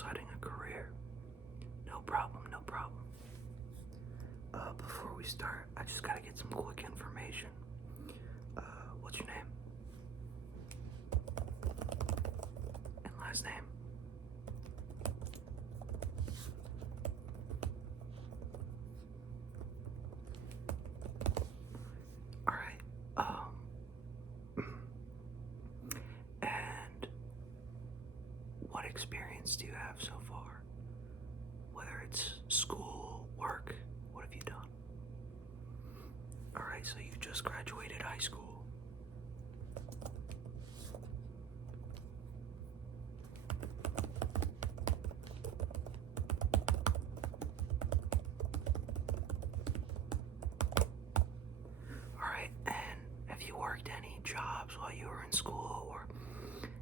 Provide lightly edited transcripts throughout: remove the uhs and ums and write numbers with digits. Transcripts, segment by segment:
deciding a career. No problem, no problem. Before we start, I just gotta get some quick information. What's your name? And last name? Alright, and what experience do you have so far? Whether it's school, work, what have you done? Alright, so you just graduated high school. Alright, and have you worked any jobs while you were in school, or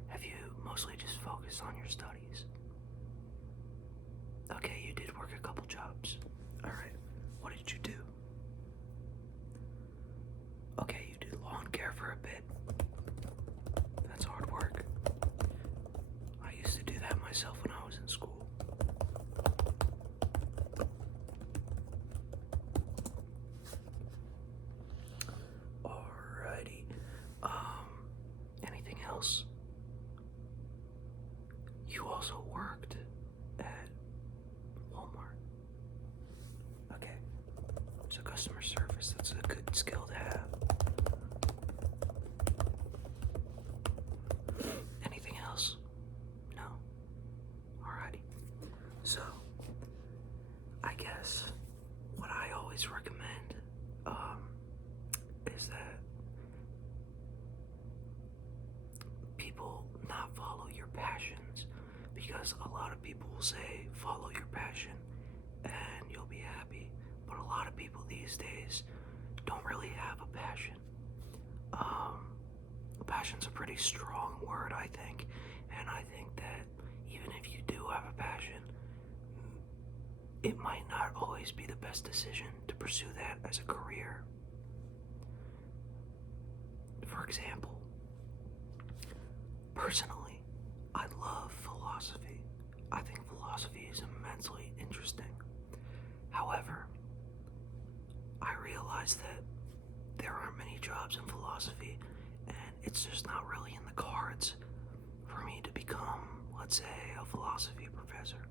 have you mostly just focused on your studies? Okay, you did work a couple jobs. Alright, what did you do? Okay, you did lawn care for a bit. That's hard work. I used to do that myself when I was in school. Alrighty. Anything else? You also worked at Walmart. Okay. So customer service, that's a good skill to have. Anything else? No? Alrighty. So, I guess what I always recommend is that people not follow your passions, because a lot of people will say follow your passion and you'll be happy, but a lot of people these days don't really have a passion. Passion's a pretty strong word, I think, and I think that even if you do have a passion, it might not always be the best decision to pursue that as a career. For example, personally, I love philosophy. I think philosophy is immensely interesting. However, I realize that there aren't many jobs in philosophy, and it's just not really in the cards for me to become, let's say, a philosophy professor.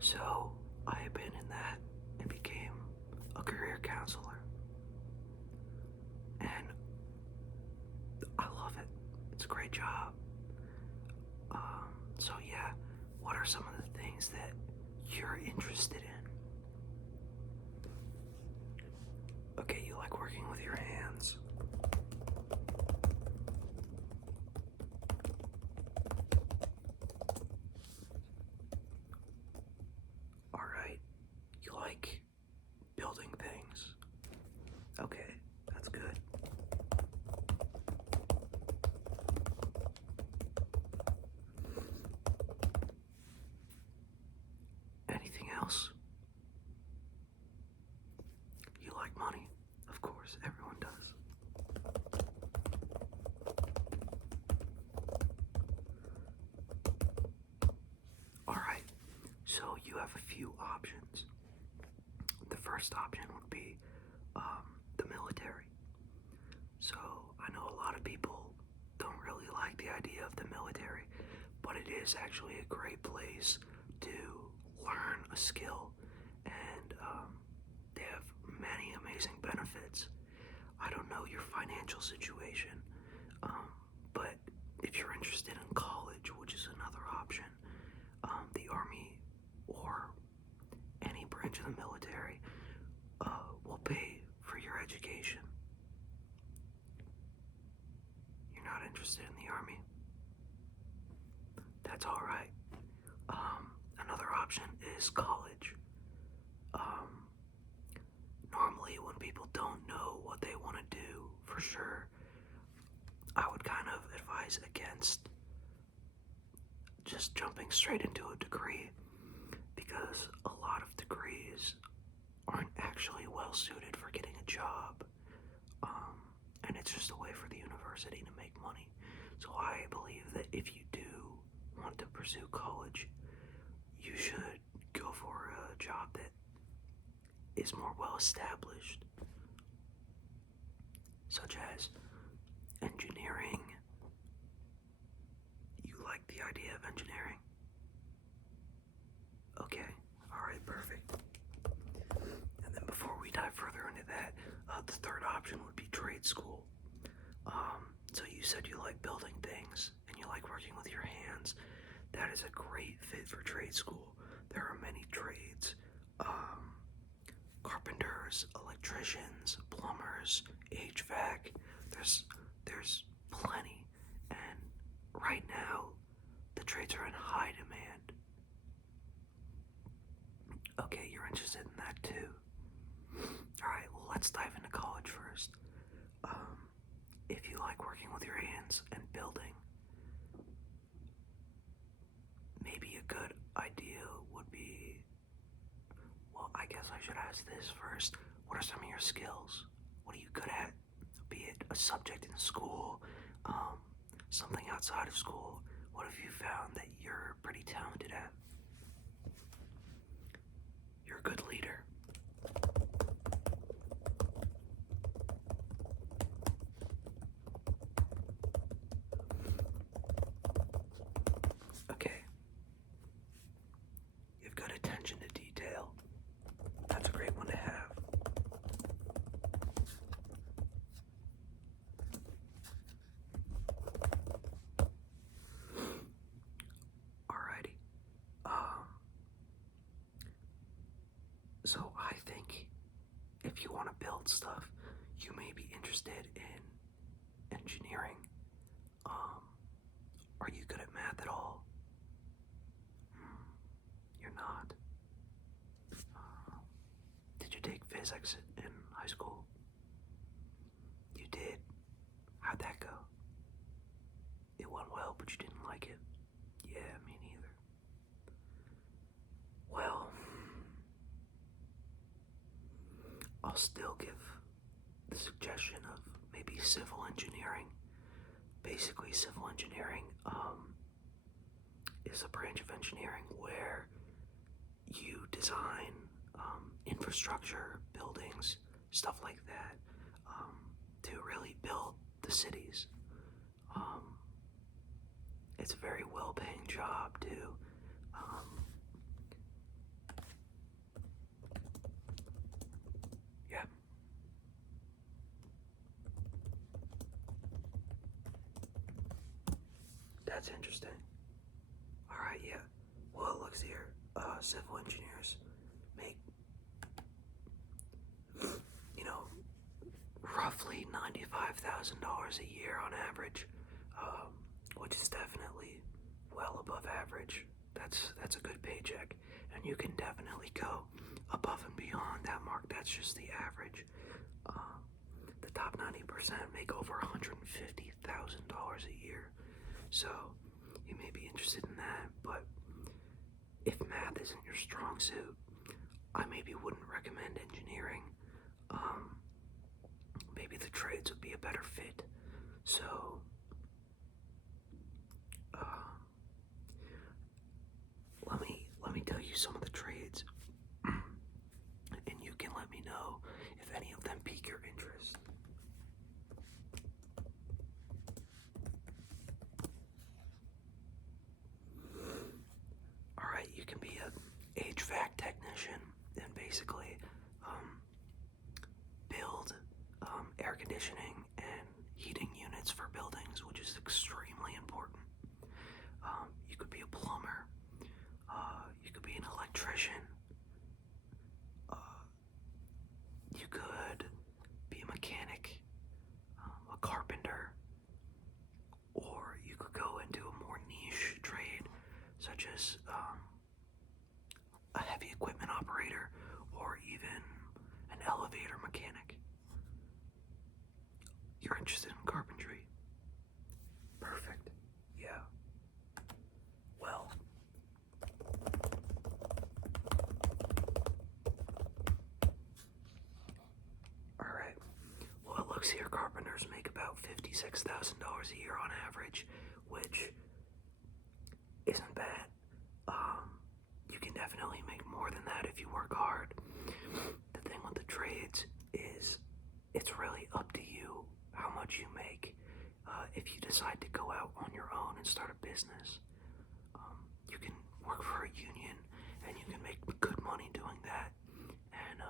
So I abandoned that and became a career counselor. And I love it. It's a great job. So yeah, what are some of the things that you're interested in? Okay, you like working with your hands. Alright, you like building things. Okay, that's good. Anything else? You like money? Of course, everyone does. Alright, so you have a few options. The first option would be the military. So I know a lot of people don't really like the idea of the military, but it is actually a great place to learn a skill, and they have many amazing benefits. I don't know your financial situation, but if you're interested in college, which is another option, the Army or any branch of the military will pay for your education. You're not interested in the Army? That's alright. Another option is college. Normally when people don't know what they want to do for sure, I would kind of advise against just jumping straight into a degree, because a lot of degrees aren't actually well suited for getting a job, and it's just a way for the university to make money. So I believe that if you do want to pursue college, you should go for a job that is more well established, such as engineering. You like the idea of engineering? Okay, alright, perfect. And then before we dive further into that, the third option would be trade school. So you said you like building things and you like working with your hands. That is a great fit for trade school. There are many trades. Carpenters, electricians, plumbers, HVAC. There's plenty. And right now, the trades are in high demand. Okay, you're interested in that too. Alright, well, let's dive into college first. If you like working with your hands and building, maybe a good idea would be, well, I guess I should ask this first. What are some of your skills? What are you good at? Be it a subject in school, something outside of school. What have you found that you're pretty talented at? You're a good leader. Okay. You've got attention to detail. That's a great one to have. Alrighty. So I think if you want to build stuff, you may be interested in engineering. Are you good at math at all? You're not. Did you take physics in high school? You did. How'd that go? It went well, but you didn't like it? Yeah, me neither. Well, I'll still give the suggestion of maybe civil engineering. Basically, civil engineering is a branch of engineering where you design infrastructure, buildings, stuff like that, to really build the cities. It's a very well-paying job too. Yeah. That's interesting. Alright, yeah. Well, it looks here, civil engineers make, roughly $95,000 a year on average, which is definitely well above average. That's a good paycheck, and you can definitely go above and beyond that mark. That's just the average. The top 90% make over $150,000 a year, so you may be interested in that. But if math isn't your strong suit, I maybe wouldn't recommend engineering. Maybe the trades would be a better fit. So, let me tell you some of the trades, and you can let me know if any of them pique your interest. Alright, you can be a HVAC technician and basically build air conditioning and heating units for buildings, which is extremely important. You could be a plumber. You could be an electrician. You could be a mechanic, a carpenter, or you could go into a more niche trade, such as a heavy equipment operator, or even an elevator mechanic. You're interested in carpentry? Perfect. Yeah. Well, alright. Well, it looks here carpenters make about $56,000 a year on average, which isn't bad. You can can definitely make more than that if you work hard. The thing with the trades is it's really up to you how much you make. If you decide to go out on your own and start a business, you can work for a union and you can make good money doing that. And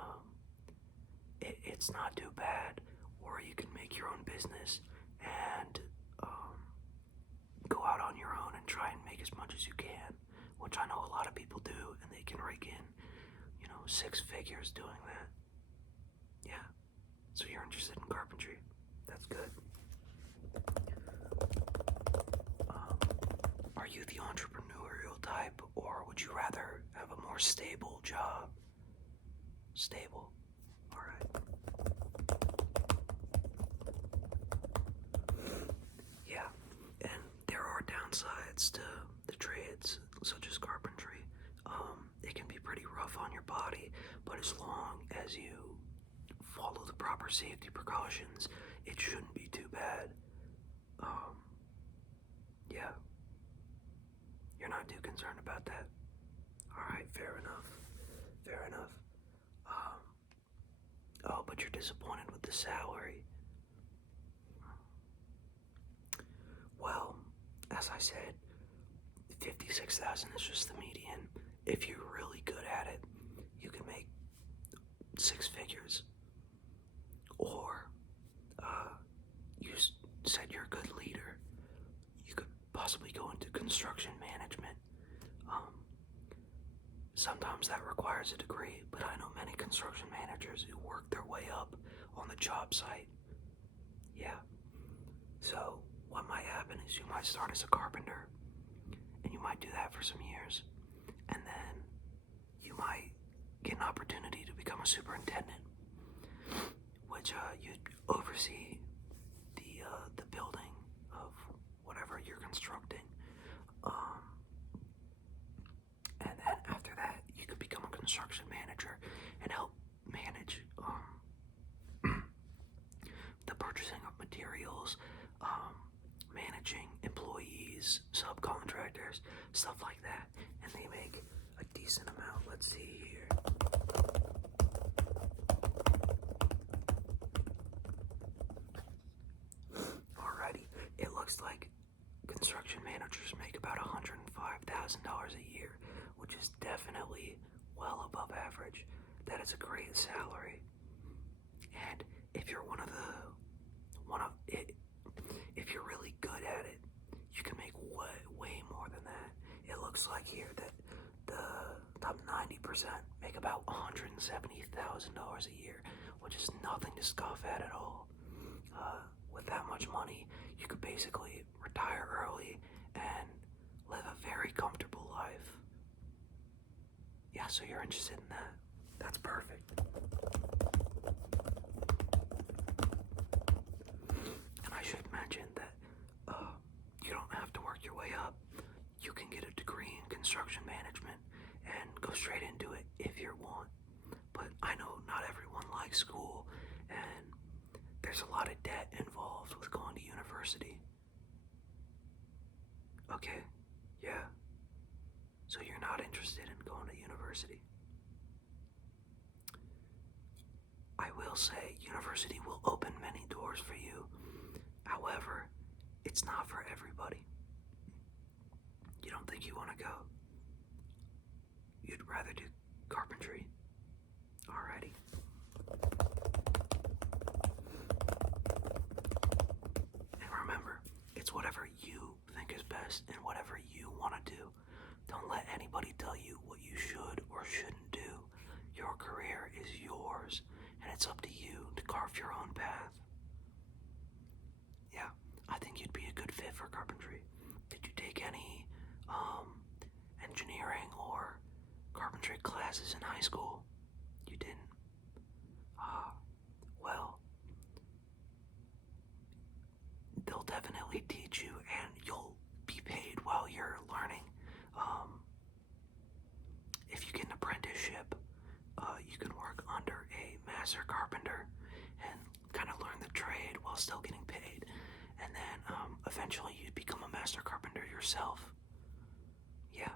it's not too bad. Or you can make your own business and go out on your own and try and make as much as you can, which I know a lot of people do, and they can rake in, 6 figures doing that. Yeah. So you're interested in carpentry. That's good. Are you the entrepreneurial type, or would you rather have a more stable job? Stable. Alright. Yeah, and there are downsides to the trades, such as carpentry. It can be pretty rough on your body, but as long as you follow the proper safety precautions, it shouldn't be too bad. Yeah. You're not too concerned about that. Alright, fair enough. Fair enough. Oh, but you're disappointed with the salary. Well, as I said, 56,000 is just the median. If you're really good at it, you can make 6 figures. Or, you said you're a good leader. You could possibly go into construction management. Sometimes that requires a degree, but I know many construction managers who work their way up on the job site. Yeah. So, what might happen is you might start as a carpenter, and you might do that for some years, and then you might get an opportunity to become a superintendent, which you'd oversee the building of whatever you're constructing. And then after that, you could become a construction manager and help manage the purchasing of materials, managing employees, subcontractors, stuff like that. And they make a decent amount. Let's see here. Alrighty, it looks like construction managers make about $105,000 a year, which is definitely well above average. That is a great salary. And if you're if you're really good at it, you can make way more than that. It looks like here that the top 90% make about $170,000 a year, which is nothing to scoff at all. With that much money, you could basically retire early and live a very comfortable life. Yeah, so you're interested in that. That's perfect. And I should mention that you don't have to work your way up. You can get a degree in construction management and go straight into it if you want. But I know not everyone likes school, and there's a lot of debt involved with going to university. Okay, yeah. So you're not interested in going to university. I will say university will open many doors for you. However, it's not for everybody. You don't think you want to go? You'd rather do carpentry? Alrighty. And remember, it's whatever you think is best and whatever you want to do. Don't let anybody tell you what you should or shouldn't do. Your career is yours, and it's up to you to carve your own path. Yeah, I think you'd be a good fit for carpentry. Did you take any engineering or carpentry classes in high school? You didn't? Well, they'll definitely teach you, and you'll be paid while you're learning. If you get an apprenticeship, you can work under a master carpenter and kind of learn the trade while still getting paid. And then eventually you'd become a master carpenter yourself. Yeah.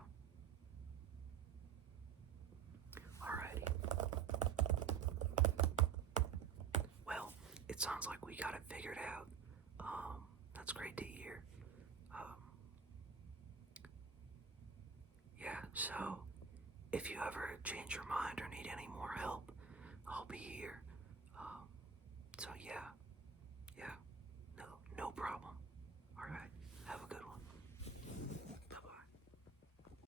it sounds like we got it figured out. That's great to hear. Um, yeah, so if you ever change your mind or need any more help, I'll be here. So yeah, no problem.